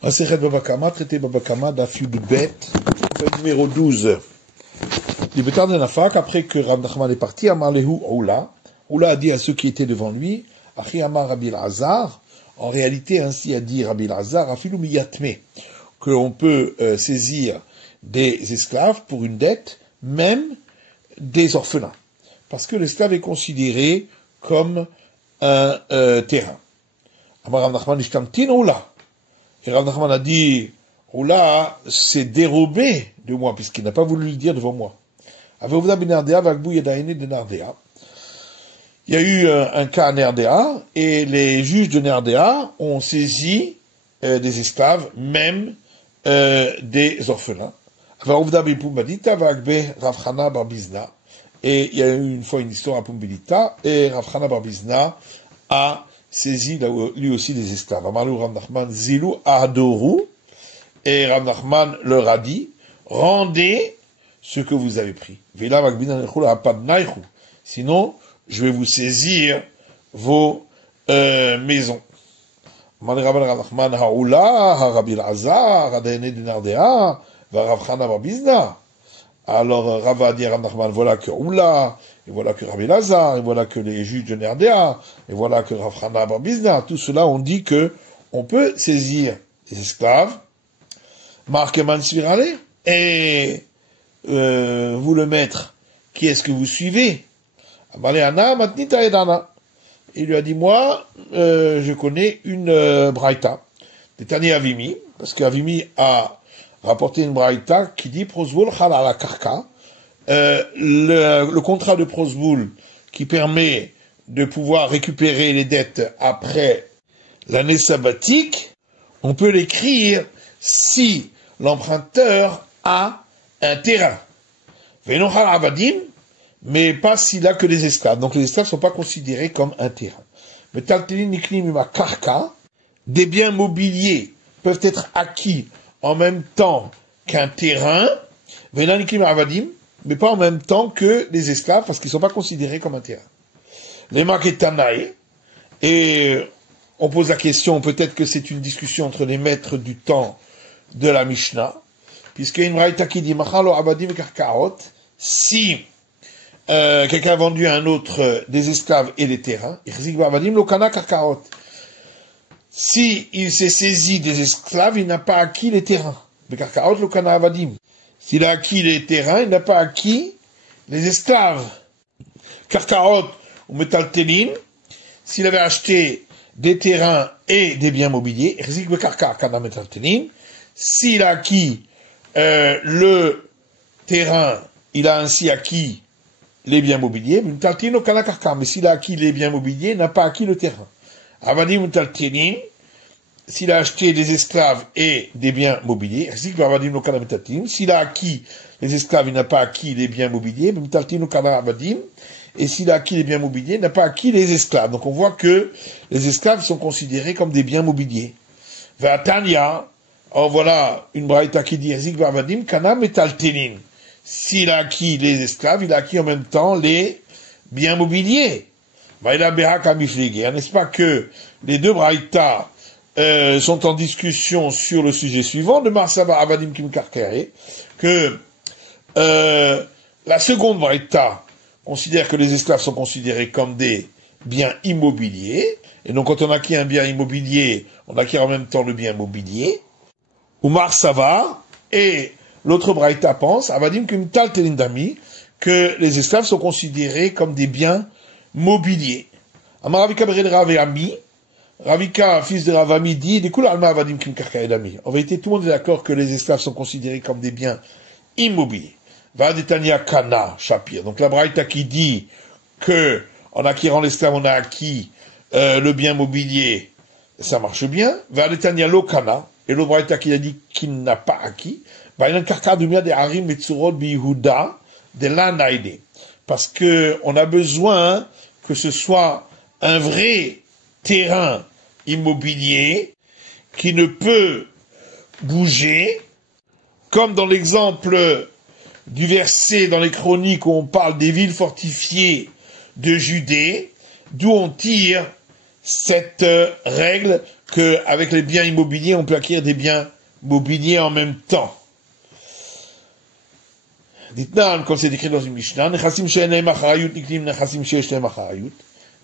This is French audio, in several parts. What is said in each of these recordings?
Masechet Baba Kama, traité Baba Kama, Daf Yud Bet, numéro 12. L'Ibetar de Nafak, après que Rav Nachman est parti, Amar Lehu Oula. Oula a dit à ceux qui étaient devant lui, Achi Amar Rabbi Elazar, en réalité ainsi a dit Rabbi Elazar, Afilu Miyatme, que l'on peut saisir des esclaves pour une dette, même des orphelins. Parce que l'esclave est considéré comme un terrain. Amar Rav Nachman Ishtamtin Oula. Et Rav Nachman a dit, Oula s'est dérobé de moi, puisqu'il n'a pas voulu le dire devant moi. Il y a eu un cas à Nerdéa, et les juges de Nerdéa ont saisi des esclaves, même des orphelins. Et il y a eu une fois une histoire à Pumbedita, et Rav Chana bar Bizna a saisi lui aussi des esclaves. Amarlu Rav Nachman Zilu Adoru, et Rav Nachman leur a dit, rendez ce que vous avez pris. Sinon, je vais vous saisir vos maisons. Alors Rav a dit à Rav Nachman, voilà que Oula, et voilà que Rabbi Elazar, et voilà que les juges de Nerdéa, et voilà que Rav Chana bar Bizna, tout cela on dit que on peut saisir des esclaves, Markeman Svirale, et vous le maître, qui est-ce que vous suivez? Il lui a dit, moi, je connais une braïta, de Tani Avimi, parce qu'Avimi a rapporté une braïta qui dit prosboul chal ala karka, le contrat de prosboul qui permet de pouvoir récupérer les dettes après l'année sabbatique, on peut l'écrire si l'emprunteur a un terrain. Venochal avadim, mais pas s'il a que des esclaves. Donc les esclaves ne sont pas considérés comme un terrain. Mais taltelin niknim ima karka, des biens mobiliers peuvent être acquis en même temps qu'un terrain, venanikim avadim, mais pas en même temps que les esclaves, parce qu'ils ne sont pas considérés comme un terrain. Les maketanaï, et on pose la question, peut-être que c'est une discussion entre les maîtres du temps de la Mishnah, puisqu'il y a une braïta qui dit, machalo avadim karkaot, si quelqu'un a vendu à un autre des esclaves et des terrains, avadim lokana karkaot. Si il s'est saisi des esclaves, il n'a pas acquis les terrains. S'il a acquis les terrains, il n'a pas acquis les esclaves. Karkaot ou metaltelin, s'il avait acheté des terrains et des biens mobiliers, s'il a acquis le terrain, il a ainsi acquis les biens mobiliers, mais s'il a acquis les biens mobiliers, il n'a pas acquis le terrain. Avadim Mutaltenin, s'il a acheté des esclaves et des biens mobiliers, s'il a acquis les esclaves, il n'a pas acquis les biens mobiliers, et s'il a acquis les biens mobiliers, il n'a pas acquis les esclaves. Donc on voit que les esclaves sont considérés comme des biens mobiliers. Vatania, or voilà une braïta qui dit, s'il a acquis les esclaves, il a acquis en même temps les biens mobiliers. N'est-ce pas que les deux braïtas sont en discussion sur le sujet suivant de Marsava Avadim Kim Karkere, que la seconde braïta considère que les esclaves sont considérés comme des biens immobiliers, et donc quand on acquiert un bien immobilier, on acquiert en même temps le bien mobilier, ou Marsava, et l'autre braïta pense, Avadim Kim Tal Telindami, que les esclaves sont considérés comme des biens mobilier. Amaravika Bered Ravami, Ravika, fils de Ravami, dit, en vérité, tout le monde est d'accord que les esclaves sont considérés comme des biens immobiliers. Vadetania Kana, Shapir. Donc la braïta qui dit que, en acquérant l'esclave, on a acquis le bien mobilier, ça marche bien. Vadetania Lokana, et le braïta qui a dit qu'il n'a pas acquis. Parce que on a besoin que ce soit un vrai terrain immobilier qui ne peut bouger, comme dans l'exemple du verset dans les chroniques où on parle des villes fortifiées de Judée, d'où on tire cette règle qu'avec les biens immobiliers, on peut acquérir des biens mobiliers en même temps. Dites-nous, comme c'est écrit dans une Mishnah,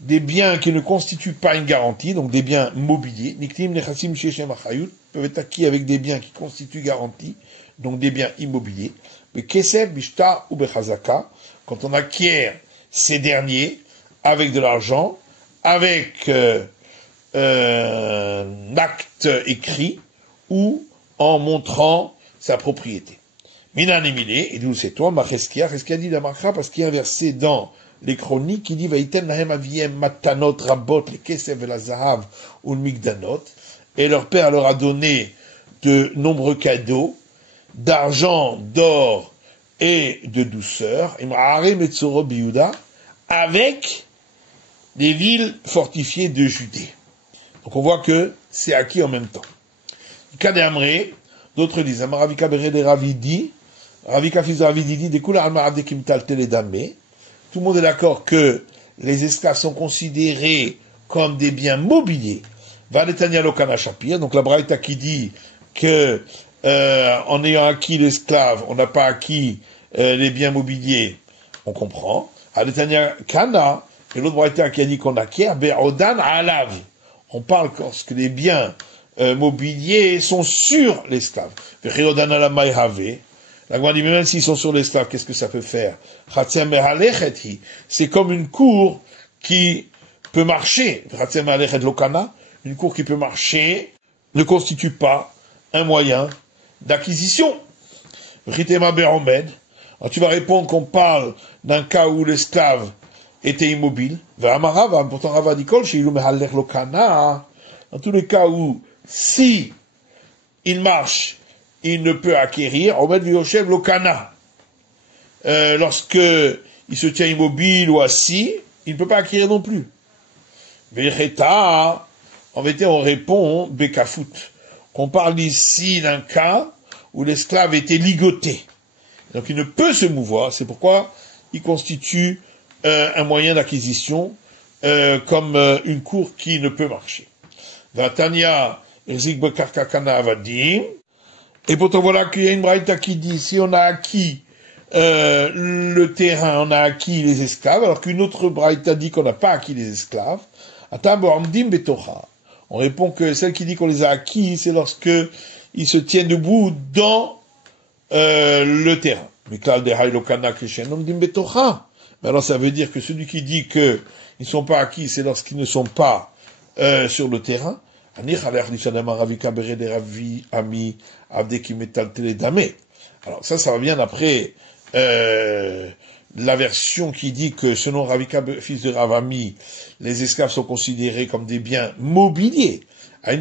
des biens qui ne constituent pas une garantie, donc des biens mobiliers, peuvent être acquis avec des biens qui constituent garantie, donc des biens immobiliers. Mais kesef, bishtar ou bechazaka, quand on acquiert ces derniers avec de l'argent, avec un acte écrit ou en montrant sa propriété. Minan Emile, et d'où c'est toi, Macheskia dit la Makra, parce qu'il y a un verset dans les chroniques qui dit Vaïten Nahem Aviem Matanot Rabot, les Kesef et la Zahav ou le Migdanot, et leur père leur a donné de nombreux cadeaux, d'argent, d'or et de douceur, avec des villes fortifiées de Judée. Donc on voit que c'est acquis en même temps. Cas d'Amré, d'autres disent, Amaravika Berede Ravidi, Ravika fils de Ravidi dit, Dekula Almarade Kimtal Teledame. Tout le monde est d'accord que les esclaves sont considérés comme des biens mobiliers. Valetania Lokana Shapir, donc la Braïta qui dit que en ayant acquis l'esclave, on n'a pas acquis les biens mobiliers, on comprend. Valetania Kana, et l'autre Braïta qui a dit qu'on acquiert, Be'odan Alav. On parle lorsque les biens mobiliers sont sur l'esclave. Ve'odan Alamai Have. La Gemara dit, mais même s'ils sont sur l'esclave, qu'est-ce que ça peut faire? C'est comme une cour qui peut marcher. Une cour qui peut marcher ne constitue pas un moyen d'acquisition. Alors tu vas répondre qu'on parle d'un cas où l'esclave était immobile. Pourtant Rava dit, dans tous les cas où, si il marche, il ne peut acquérir, lorsque il se tient immobile ou assis, il ne peut pas acquérir non plus. En vérité, on répond, Bekafout, qu'on parle ici d'un cas où l'esclave était ligoté. Donc il ne peut se mouvoir, c'est pourquoi il constitue un moyen d'acquisition comme une cour qui ne peut marcher. Vatania, Erzik Bekarkakana Avadim. Et pourtant voilà qu'il y a une braïta qui dit, si on a acquis le terrain, on a acquis les esclaves, alors qu'une autre braïta dit qu'on n'a pas acquis les esclaves, on répond que celle qui dit qu'on les a acquis, c'est lorsque ils se tiennent debout dans le terrain. Mais alors ça veut dire que celui qui dit qu'ils ne sont pas acquis, c'est lorsqu'ils ne sont pas sur le terrain. Alors ça va bien après la version qui dit que selon Ravika, fils de Ravami, les esclaves sont considérés comme des biens mobiliers. Et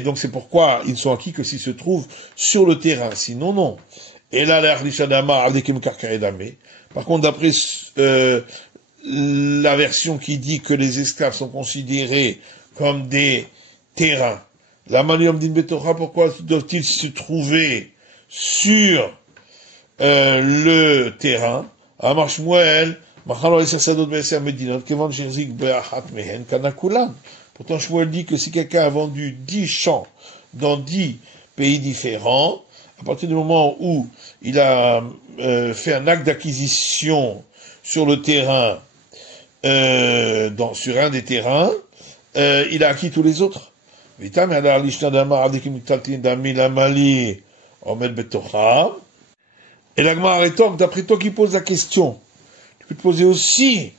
donc c'est pourquoi ils sont acquis que s'ils se trouvent sur le terrain. Sinon, non. Et là, par contre, d'après la version qui dit que les esclaves sont considérés comme des terrains, la Maniam din Betorah, pourquoi doivent-ils se trouver sur le terrain? Amar Shmuel, pourtant Shmuel dit que si quelqu'un a vendu 10 champs dans 10 pays différents, à partir du moment où il a fait un acte d'acquisition sur le terrain, sur un des terrains, il a acquis tous les autres. Et la Gemara rétorque, d'après toi qui pose la question, tu peux te poser aussi,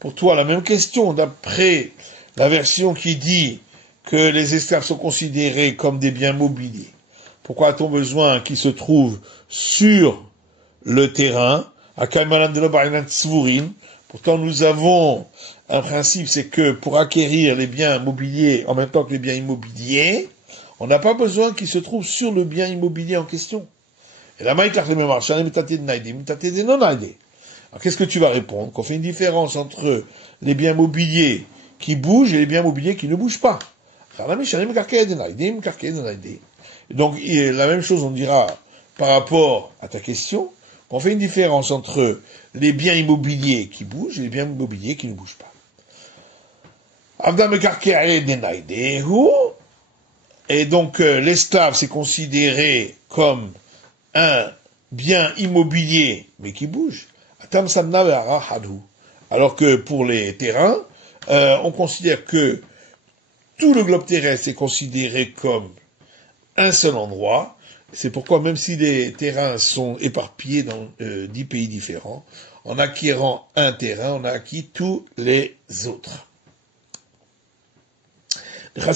pour toi, la même question, d'après la version qui dit que les esclaves sont considérés comme des biens mobiliers. Pourquoi a-t-on besoin qu'ils se trouvent sur le terrain? Pourtant, nous avons un principe, c'est que pour acquérir les biens mobiliers en même temps que les biens immobiliers, on n'a pas besoin qu'ils se trouvent sur le bien immobilier en question. Et la maïkach les mêmes alors qu'est-ce que tu vas répondre? Qu'on fait une différence entre les biens mobiliers qui bougent et les biens mobiliers qui ne bougent pas. Donc, la même chose on dira par rapport à ta question, qu'on fait une différence entre les biens immobiliers qui bougent et les biens immobiliers qui ne bougent pas. Et donc l'esclave c'est considéré comme un bien immobilier, mais qui bouge. Alors que pour les terrains, on considère que tout le globe terrestre est considéré comme un seul endroit. C'est pourquoi même si les terrains sont éparpillés dans 10 pays différents, en acquérant un terrain, on a acquis tous les autres. On a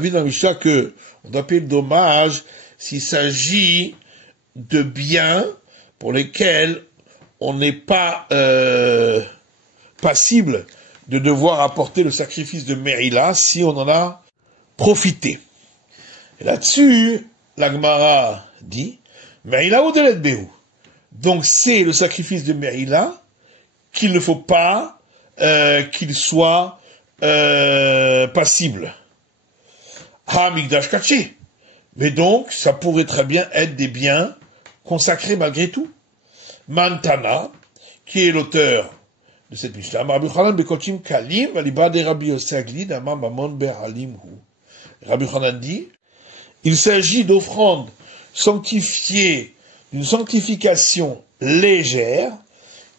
vu dans la Mishnah que on doit payer le dommage s'il s'agit de biens pour lesquels on n'est pas passible de devoir apporter le sacrifice de Merila si on en a profité. Et là-dessus, la Gemara dit Merila ou Delet Behu. Donc c'est le sacrifice de Merila qu'il ne faut pas qu'il soit passible. Ha Migdash Kaché. Mais donc, ça pourrait très bien être des biens consacrés malgré tout. Mantana, qui est l'auteur de cette Mishnah, Rabbi Chanan bekochim kalim, valiba de Rabbi Yossi Aglili, ama mamon be'alim hu. Rabbi Chanan dit, il s'agit d'offrandes sanctifiées d'une sanctification légère,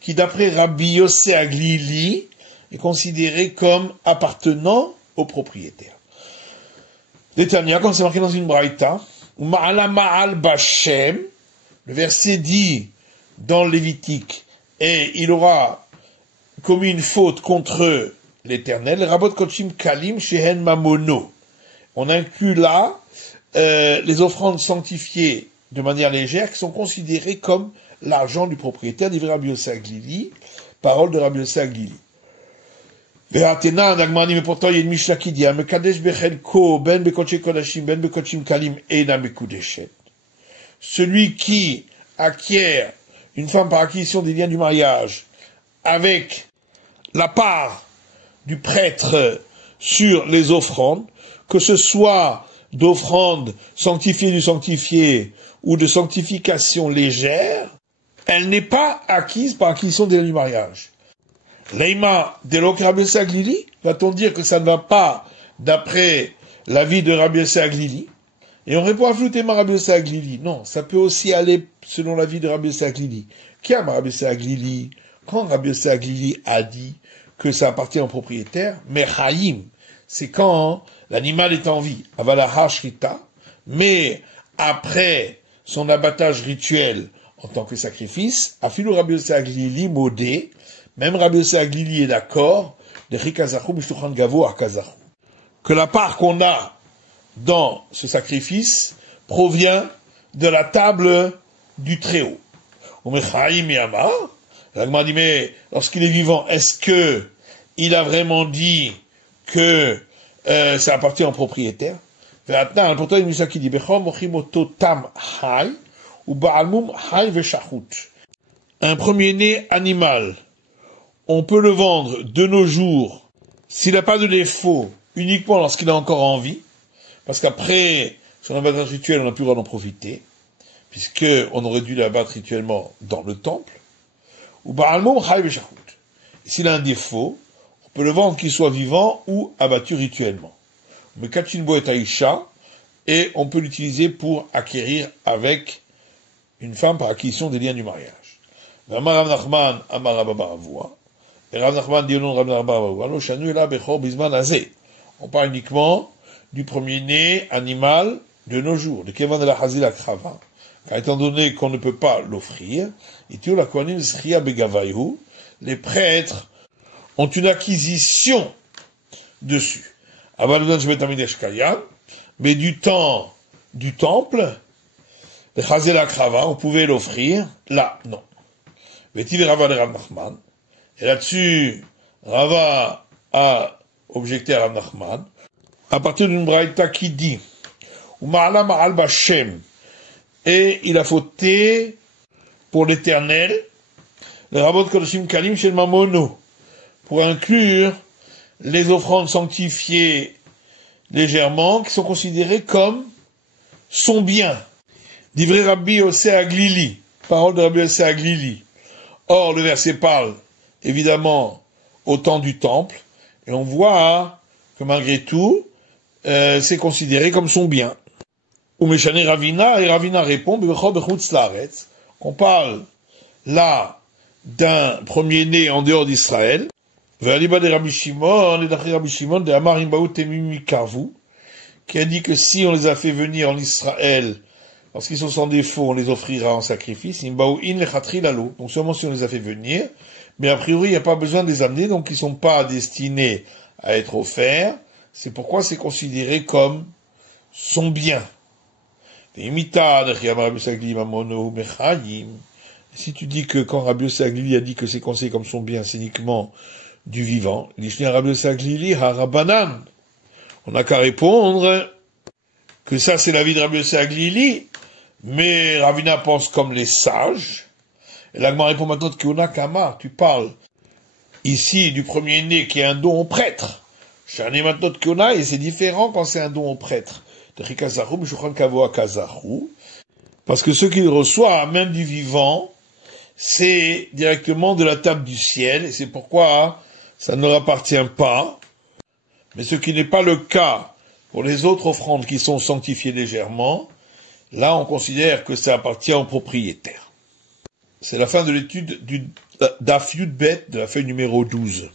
qui d'après Rabbi Yossi Aglili est considérée comme appartenant au propriétaire. L'Étania, comme c'est marqué dans une braïta, ou ma'ala ma'al bashem, le verset dit dans le Lévitique, et il aura commis une faute contre l'Éternel, rabot kochim kalim shehen mamono. On inclut là les offrandes sanctifiées de manière légère qui sont considérées comme l'argent du propriétaire, dit Rabbi Yossi Aglili, parole de Rabbi Yossi Aglili. Mais pourtant il y a une Mishnah qui dit celui qui acquiert une femme par acquisition des liens du mariage avec la part du prêtre sur les offrandes, que ce soit d'offrandes sanctifiées du sanctifié ou de sanctification légère, elle n'est pas acquise par acquisition des liens du mariage. Leïma, dès lors que Rabbi Yossi Aglili, va-t-on dire que ça ne va pas d'après l'avis de Rabbi Yossi Aglili? Et on répond à floutément Rabbi Yossi Aglili. Non, ça peut aussi aller selon l'avis de Rabbi Yossi Aglili. Qui a Rabbi Yossi Aglili? Quand Rabbi Yossi Aglili a dit que ça appartient au propriétaire, mais Haïm, c'est quand l'animal est en vie, Avalaha Shrita, mais après son abattage rituel en tant que sacrifice, Afilou Rabbi Yossi Aglili modé, même Rabbi Yossi Aglili est d'accord, que la part qu'on a dans ce sacrifice provient de la table du Très-Haut. L'Agma dit, mais lorsqu'il est vivant, est-ce que il a vraiment dit que ça appartient au propriétaire? Pourtant, il y a une Mishnah qui dit, un premier-né animal, on peut le vendre de nos jours, s'il n'a pas de défaut, uniquement lorsqu'il est encore en vie, parce qu'après son abattage rituel, on n'a plus le droit d'en profiter, puisqu'on aurait dû l'abattre rituellement dans le temple, ou ba'almum chay veshachut. S'il a un défaut, on peut le vendre qu'il soit vivant ou abattu rituellement. Mais kachinbo est aïcha, et on peut l'utiliser pour acquérir avec une femme par acquisition des liens du mariage. Amar Rav Nachman, Amar Rabba Baravua. Et Rav Nachman dit au nom de Rav Baravua, lo shanu ela bechor bizman azeh. On parle uniquement du premier-né animal de nos jours, de Kevan de la Hazil Akrava. Car étant donné qu'on ne peut pas l'offrir, les prêtres ont une acquisition dessus. Mais du temps du temple, le Hazil Akrava, on pouvait l'offrir, là, non. Et là-dessus, Rava a objecté à Rav Nachman, à partir d'une braïta qui dit, et il a fauté pour l'Éternel, le Rabot Kodashim Kalim Shel Mamono, pour inclure les offrandes sanctifiées légèrement, qui sont considérées comme son bien. Divrei Rabbi Yossi Aglili, parole de Rabbi Yossi Aglili. Or, le verset parle, évidemment, au temps du temple, et on voit que malgré tout, c'est considéré comme son bien. Ou Meshane Ravina, et Ravina répond, qu'on parle là d'un premier-né en dehors d'Israël, Valiba de Rabbi Shimon, et d'après Rabbi Shimon, de Amar Imbaou Temimi Kavu, qui a dit que si on les a fait venir en Israël, lorsqu'ils sont sans défaut, on les offrira en sacrifice, Imbaou In Lechatri Lalo, donc seulement si on les a fait venir, mais a priori il n'y a pas besoin de les amener, donc ils ne sont pas destinés à être offerts, c'est pourquoi c'est considéré comme son bien. Si tu dis que quand Rabbi Yossi Aglili a dit que c'est considéré comme son bien, c'est uniquement du vivant, Rabbi Yossi Aglili harabanan, on n'a qu'à répondre que ça c'est l'avis de Rabbi Yossi Aglili, mais Ravina pense comme les sages. Et l'Agma répond maintenant que Ona Kamar, tu parles ici du premier-né qui est un don au prêtre. Shani maintenant Kona, et c'est différent quand c'est un don au prêtre. Parce que ce qu'il reçoit, même du vivant, c'est directement de la table du ciel, et c'est pourquoi ça ne leur appartient pas. Mais ce qui n'est pas le cas pour les autres offrandes qui sont sanctifiées légèrement, là on considère que ça appartient au propriétaire. C'est la fin de l'étude du Daf Yud Bet de la feuille numéro 12.